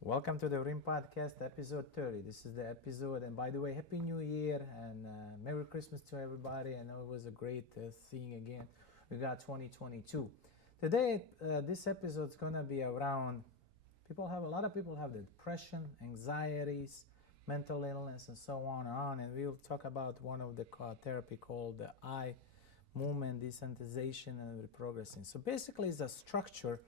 Welcome to the Rimm-PODCAst, episode 30. This is the episode, and by the way, Happy New Year and Merry Christmas to everybody. I know it was a great thing again. We got 2022. Today, this episode is going to be around, a lot of people have the depression, anxieties, mental illness, and so on, and we'll talk about one of the therapy called the eye movement desensitization and reprocessing. So basically, it's a structure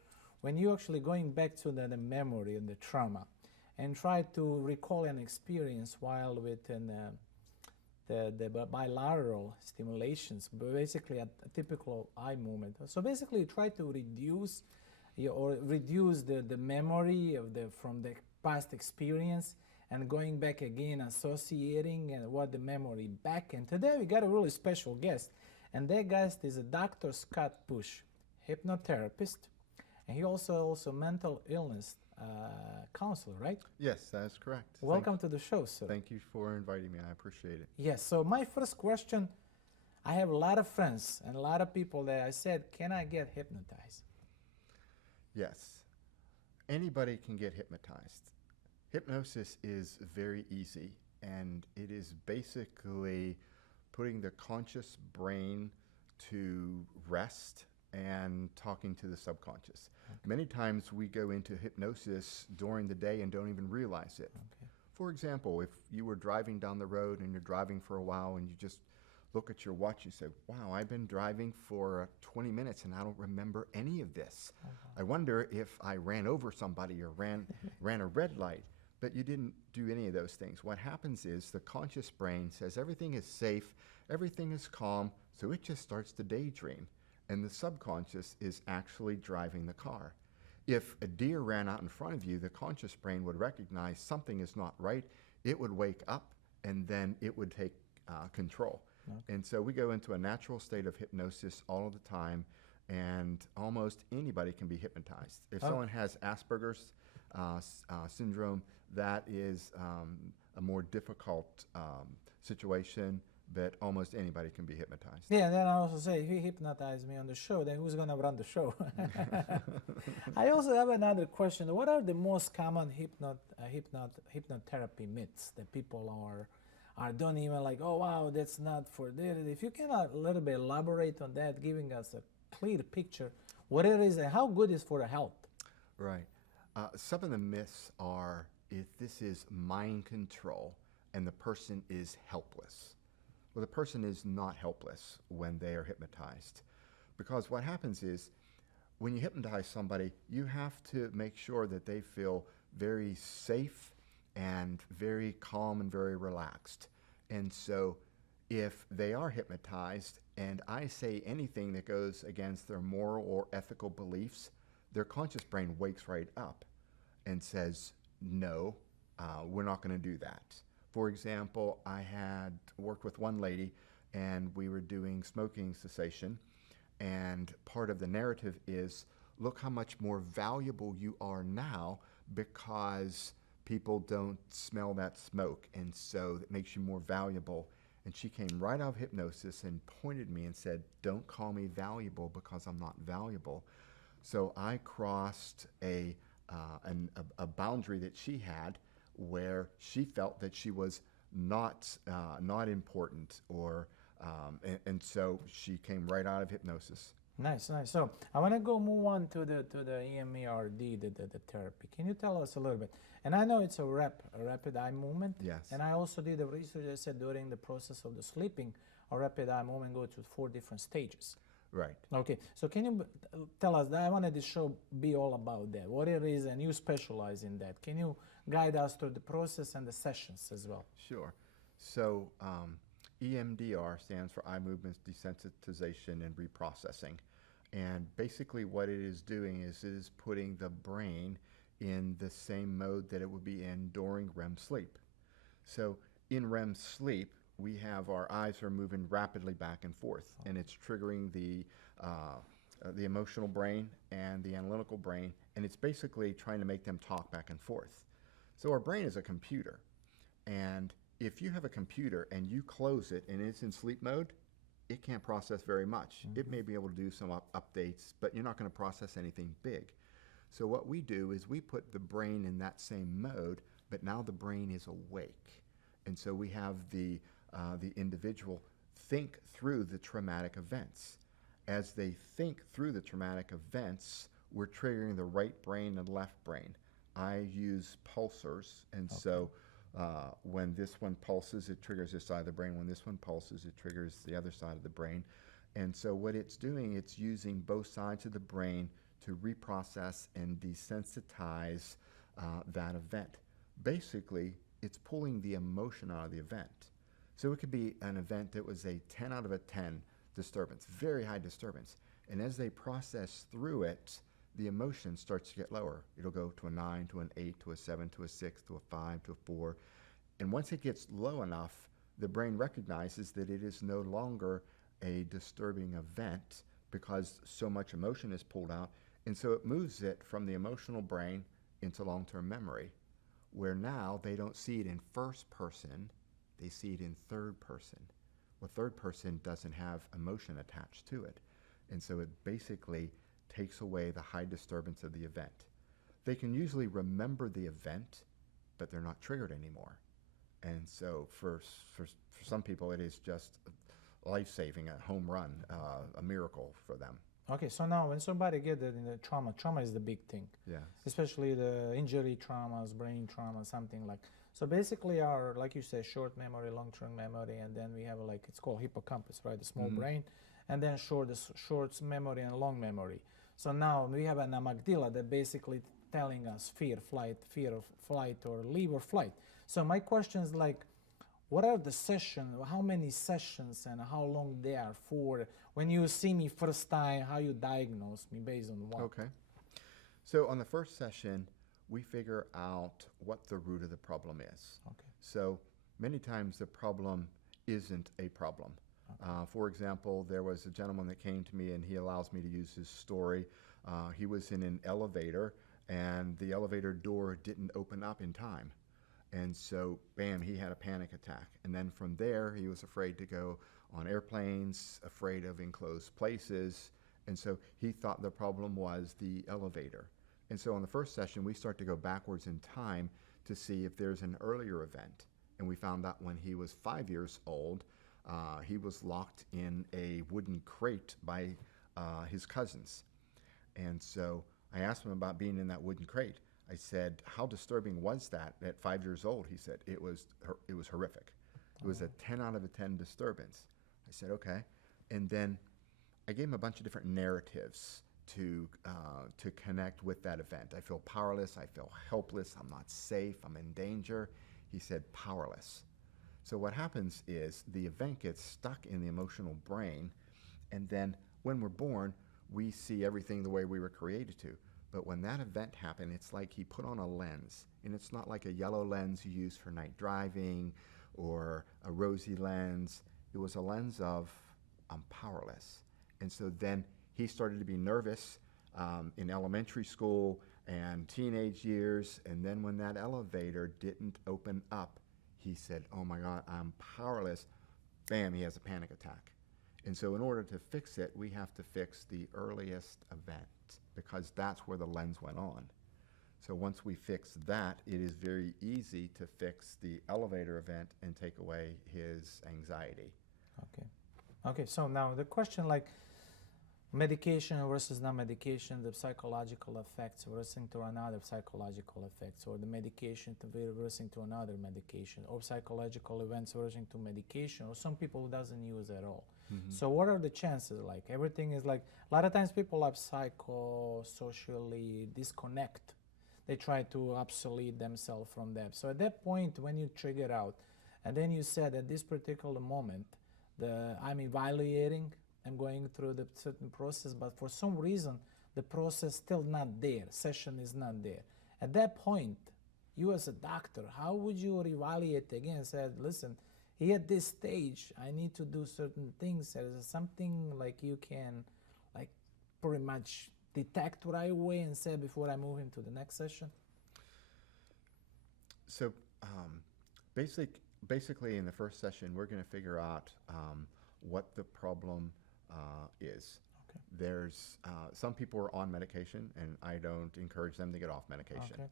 when you're actually going back to the memory and the trauma and try to recall an experience while within the bilateral stimulations, basically a typical eye movement. So basically try to reduce the memory of from the past experience and going back again, associating what the memory back. And today we got a really special guest, and that guest is a Dr. Scott Bush, hypnotherapist. And he also mental illness counselor, right? Yes, that is correct. Welcome to the show, sir. Thank you for inviting me. I appreciate it. Yes, so my first question, I have a lot of friends and a lot of people that I said, can I get hypnotized? Yes, anybody can get hypnotized. Hypnosis is very easy, and it is basically putting the conscious brain to rest and talking to the subconscious. Okay. Many times we go into hypnosis during the day and don't even realize it. Okay. For example, if you were driving down the road and you're driving for a while and you just look at your watch, you say, wow, I've been driving for 20 minutes and I don't remember any of this. I wonder if I ran over somebody or ran a red light. But you didn't do any of those things. What happens is the conscious brain says everything is safe, everything is calm, so it just starts to daydream. And the subconscious is actually driving the car. If a deer ran out in front of you, the conscious brain would recognize something is not right. It would wake up, and then it would take control. Okay. And so we go into a natural state of hypnosis all of the time, and almost anybody can be hypnotized. If someone has Asperger's syndrome, that is a more difficult situation. But almost anybody can be hypnotized. Yeah, then I also say, if you hypnotize me on the show, then who's going to run the show? I also have another question. What are the most common hypnotherapy myths that people are don't even like, oh, wow, that's not for this. If you can a little bit elaborate on that, giving us a clear picture, what it is and how good it is for the health. Right. Some of the myths are if this is mind control and the person is helpless. Well, the person is not helpless when they are hypnotized, because what happens is when you hypnotize somebody, you have to make sure that they feel very safe and very calm and very relaxed. And so if they are hypnotized and I say anything that goes against their moral or ethical beliefs, their conscious brain wakes right up and says, no, we're not going to do that. For example, I had worked with one lady and we were doing smoking cessation, and part of the narrative is, look how much more valuable you are now because people don't smell that smoke, and so it makes you more valuable. And she came right out of hypnosis and pointed at me and said, don't call me valuable because I'm not valuable. So I crossed a boundary that she had, where she felt that she was not important, or and so she came right out of hypnosis. Nice. So I want to move on to the EMDR, the therapy. Can you tell us a little bit? And I know it's a rapid eye movement. Yes. And I also did the research. I said during the process of the sleeping, a rapid eye movement goes through 4 different stages. Right. Okay, so can you tell us, I wanted this show be all about that, what it is, and you specialize in that. Can you guide us through the process and the sessions as well? Sure. So EMDR stands for eye movements desensitization and reprocessing. And basically what it is doing is it is putting the brain in the same mode that it would be in during REM sleep. So in REM sleep, we have our eyes are moving rapidly back and forth, and it's triggering the emotional brain and the analytical brain, and it's basically trying to make them talk back and forth. So our brain is a computer, and if you have a computer and you close it and it's in sleep mode, it can't process very much. It may be able to do some updates, but you're not going to process anything big. So what we do is we put the brain in that same mode, but now the brain is awake. And so we have the individual think through the traumatic events. As they think through the traumatic events, we're triggering the right brain and left brain. I use pulsars, and so when this one pulses, it triggers this side of the brain. When this one pulses, it triggers the other side of the brain. And so what it's doing, it's using both sides of the brain to reprocess and desensitize that event. Basically, it's pulling the emotion out of the event. So it could be an event that was a 10 out of a 10 disturbance, very high disturbance. And as they process through it, the emotion starts to get lower. It'll go to a 9, to an 8, to a 7, to a 6, to a 5, to a 4. And once it gets low enough, the brain recognizes that it is no longer a disturbing event because so much emotion is pulled out. And so it moves it from the emotional brain into long-term memory, where now they don't see it in first person, they see it in third person. Well, third person doesn't have emotion attached to it. And so it basically takes away the high disturbance of the event. They can usually remember the event, but they're not triggered anymore. And so for some people, it is just life-saving, a home run, a miracle for them. Okay, so now when somebody gets in the trauma is the big thing. Yes. Especially the injury traumas, brain trauma, something like. So basically our, like you say, short memory, long-term memory, and then we have it's called hippocampus, right? The small brain, and then short memory and long memory. So now we have an amygdala that basically telling us fear of flight, or leave or flight. So my question is what are the sessions, how many sessions and how long they are for? When you see me first time, how you diagnose me based on what? Okay. So on the first session, we figure out what the root of the problem is. Okay. So many times the problem isn't a problem. Okay. For example, there was a gentleman that came to me, and he allows me to use his story. He was in an elevator, and the elevator door didn't open up in time. And so, bam, he had a panic attack. And then from there, he was afraid to go on airplanes, afraid of enclosed places. And so he thought the problem was the elevator. And so on the first session, we start to go backwards in time to see if there's an earlier event. And we found out when he was 5 years old, he was locked in a wooden crate by his cousins. And so I asked him about being in that wooden crate. I said, how disturbing was that at 5 years old? He said, it was horrific. It was a 10 out of a 10 disturbance. I said, okay. And then I gave him a bunch of different narratives to connect with that event. I feel powerless, I feel helpless, I'm not safe, I'm in danger. He said, powerless. So what happens is the event gets stuck in the emotional brain, and then when we're born, we see everything the way we were created to. But when that event happened, it's like he put on a lens. And it's not like a yellow lens you use for night driving or a rosy lens. It was a lens of, I'm powerless. And so then he started to be nervous in elementary school and teenage years. And then when that elevator didn't open up, he said, oh my God, I'm powerless. Bam, he has a panic attack. And so in order to fix it, we have to fix the earliest event, because that's where the lens went on. So once we fix that, it is very easy to fix the elevator event and take away his anxiety. Okay. Okay, so now the question medication versus non-medication, the psychological effects versus to another psychological effects, or the medication to versus to another medication, or psychological events versus to medication, or some people doesn't use at all. Mm-hmm. So what are the chances? Everything is a lot of times people are psychosocially disconnect. They try to obsolete themselves from that. So at that point, when you trigger out, and then you said at this particular moment, I'm evaluating, I'm going through the certain process, but for some reason, the process still not there, session is not there. At that point, you as a doctor, how would you evaluate again and say, listen, here at this stage, I need to do certain things. Is something you can pretty much detect right away and say before I move him to the next session? So basically in the first session, we're going to figure out what the problem is. Okay. There's some people are on medication, and I don't encourage them to get off medication. Okay.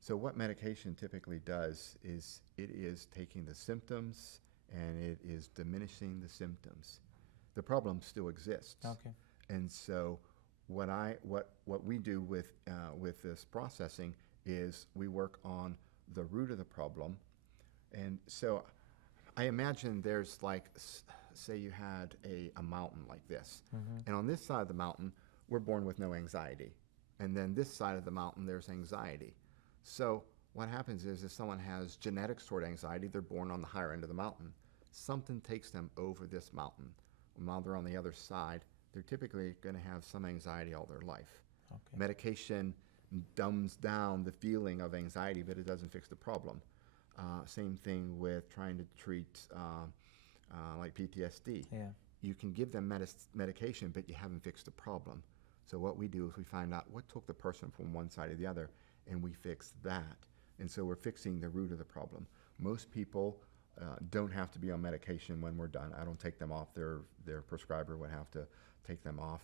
So what medication typically does is it is taking the symptoms and it is diminishing the symptoms. The problem still exists. Okay. And so what we do with this processing is we work on the root of the problem. And so I imagine there's like, say you had a mountain like this. And on this side of the mountain, we're born with no anxiety. And then this side of the mountain, there's anxiety. So what happens is if someone has genetics toward anxiety, they're born on the higher end of the mountain. Something takes them over this mountain. While they're on the other side, they're typically going to have some anxiety all their life. Okay. Medication dumbs down the feeling of anxiety, but it doesn't fix the problem. Same thing with trying to treat like PTSD. Yeah. You can give them medication, but you haven't fixed the problem. So what we do is we find out what took the person from one side to the other, and we fix that. And so we're fixing the root of the problem. Most people don't have to be on medication when we're done. I don't take them off. Their prescriber would have to take them off.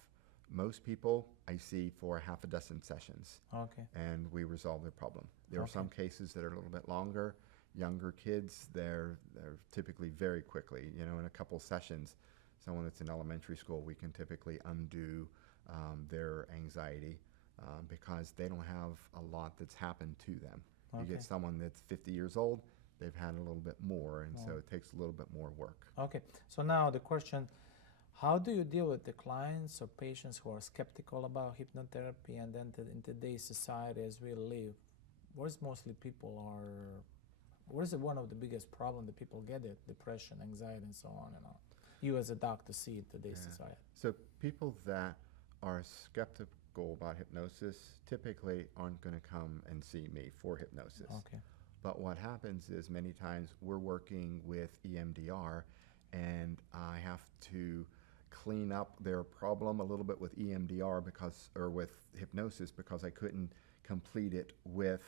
Most people I see for half a dozen sessions, Okay. and we resolve their problem. There are Okay. some cases that are a little bit longer. Younger kids, they're typically very quickly. You know, in a couple sessions, someone that's in elementary school, we can typically undo their anxiety because they don't have a lot that's happened to them. You Okay. get someone that's 50 years old, they've had a little bit more, and so Oh. it takes a little bit more work. Okay. So now the question, how do you deal with the clients or patients who are skeptical about hypnotherapy, and then in today's society as we live, where's mostly people are, where's one of the biggest problem that people get it, depression, anxiety, and so on and on? You as a doctor see it today's Yeah. society. So people that are skeptical about hypnosis typically aren't going to come and see me for hypnosis. Okay. But what happens is many times we're working with EMDR, and I have to clean up their problem a little bit with EMDR or with hypnosis because I couldn't complete it with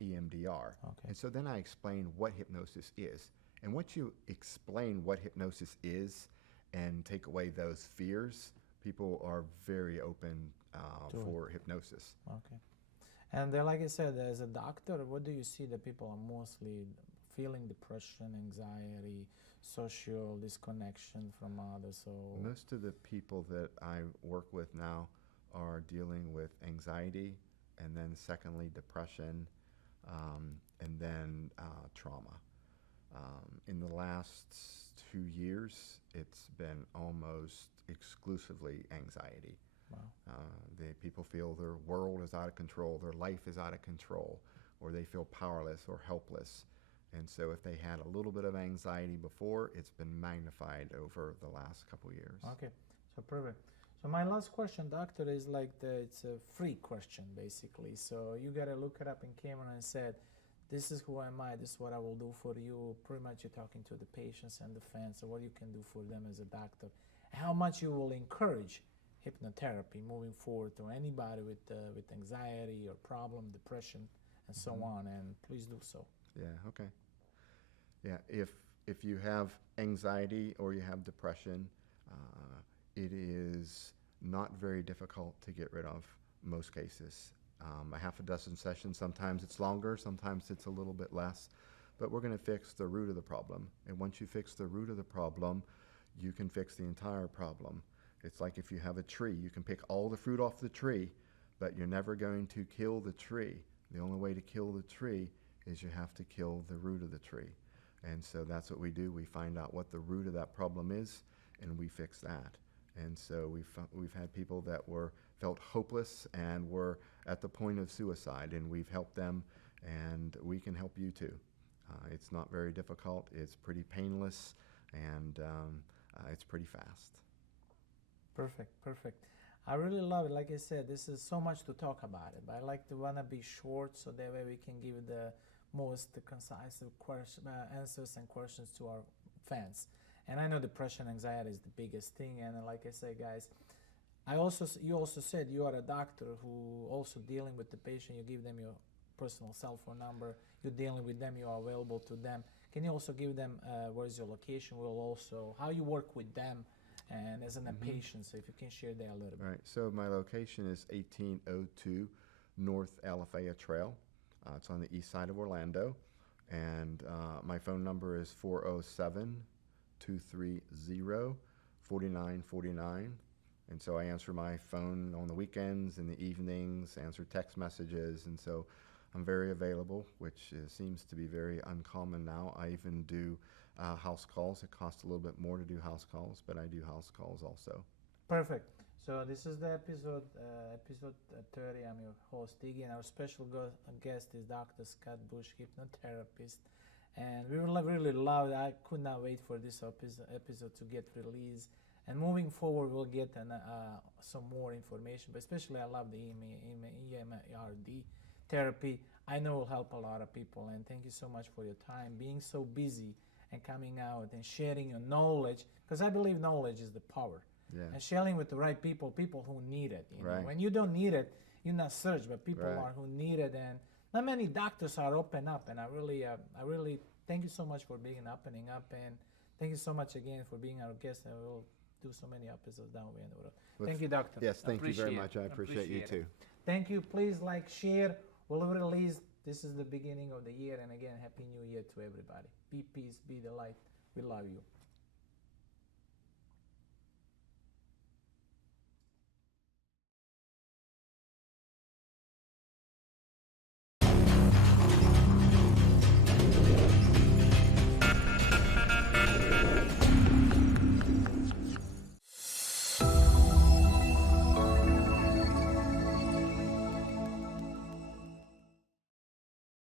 EMDR. Okay. And so then I explain what hypnosis is. And once you explain what hypnosis is and take away those fears, people are very open for hypnosis. Okay. And then, like I said, as a doctor, what do you see that people are mostly feeling? Depression, anxiety, social disconnection from others? So Most of the people that I work with now are dealing with anxiety, and then secondly, depression, and then trauma. In the last 2 years, it's been almost exclusively anxiety. wow. People feel their world is out of control, their life is out of control, or they feel powerless or helpless. And so if they had a little bit of anxiety before, it's been magnified over the last couple years. Okay, so perfect. So my last question, doctor, is like it's a free question basically. So you gotta look it up in camera and said, this is who am I, this is what I will do for you. Pretty much you're talking to the patients and the fans, so what you can do for them as a doctor. How much you will encourage hypnotherapy moving forward to anybody with anxiety or problem, depression, and so on, and please do so. Yeah, okay. Yeah, if you have anxiety or you have depression, it is not very difficult to get rid of most cases. A half a dozen sessions, sometimes it's longer, sometimes it's a little bit less, but we're going to fix the root of the problem. And once you fix the root of the problem, you can fix the entire problem. It's like if you have a tree, you can pick all the fruit off the tree, but you're never going to kill the tree. The only way to kill the tree is you have to kill the root of the tree. And so that's what we do. We find out what the root of that problem is, and we fix that. And so we've had people that felt hopeless and were at the point of suicide, and we've helped them, and we can help you too. It's not very difficult. It's pretty painless, and it's pretty fast. Perfect, perfect. I really love it. Like I said, this is so much to talk about it, but I like to wanna be short so that way we can give the most concise answers and questions to our fans. And I know depression, anxiety is the biggest thing. And like I say, guys, you also said you are a doctor who also dealing with the patient. You give them your personal cell phone number. You're dealing with them. You are available to them. Can you also give them where's your location? We'll also how you work with them and as an patient. So if you can share that a little bit. Right. So my location is 1802 North Alafaya Trail. It's on the east side of Orlando. And my phone number is 407-230-4949. And so I answer my phone on the weekends, in the evenings, answer text messages. And so I'm very available, which seems to be very uncommon now. I even do house calls. It costs a little bit more to do house calls, but I do house calls also. Perfect. So this is the episode 30. I'm your host, Iggy, and our special guest is Dr. Scott Bush, hypnotherapist. And we really love it. I could not wait for this episode to get released. And moving forward, we'll get some more information, but especially I love the EMDR therapy. I know it will help a lot of people, and thank you so much for your time, being so busy and coming out and sharing your knowledge, because I believe knowledge is the power. Yeah. And sharing with the right people who need it. You know? Right. When you don't need it, you're not search, but people Right. are who need it, and not many doctors are open up. And I really thank you so much for being opening up, and thank you so much again for being our guest. And we'll do so many episodes down the road. Thank you, doctor. Yes, thank you very much. I Appreciate appreciate you it. too. Thank you. Please like, share. We'll release. This is the beginning of the year, and again, Happy New Year to everybody. Be peace, be the light. We love you.